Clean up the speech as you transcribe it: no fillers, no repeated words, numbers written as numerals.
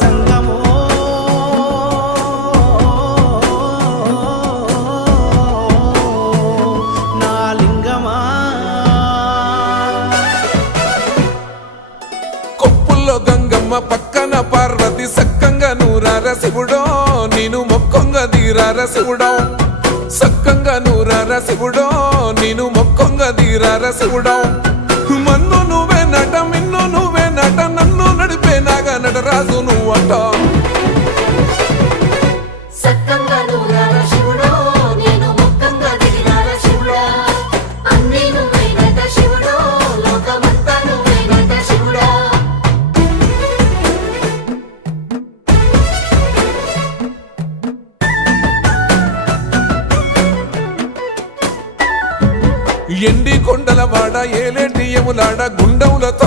జంగమో నా లింగమా కొప్పుల్లో గంగమ్మ పక్కన పార్వతి సక్కంగా నూరార శివుడో నేను మొక్కంగా దీరార శివుడో సక్కంగా నూరార శివుడో నేను మొక్కంగా దీరార శివుడో మన్ను నువ్వే నట మిన్ను నువ్వే నట నన్ను నడిపే నాగా నటరాజు నువ్వట సక్కంగా నూరార శివుడో నేను మొక్కంగా దిగినార శివుడా అన్నీ నువ్వేనట శివుడో లోకమంతా నువ్వేనట శివుడా ఎండి కొండల వాడ ఏలేటి యములాడ గుండములతో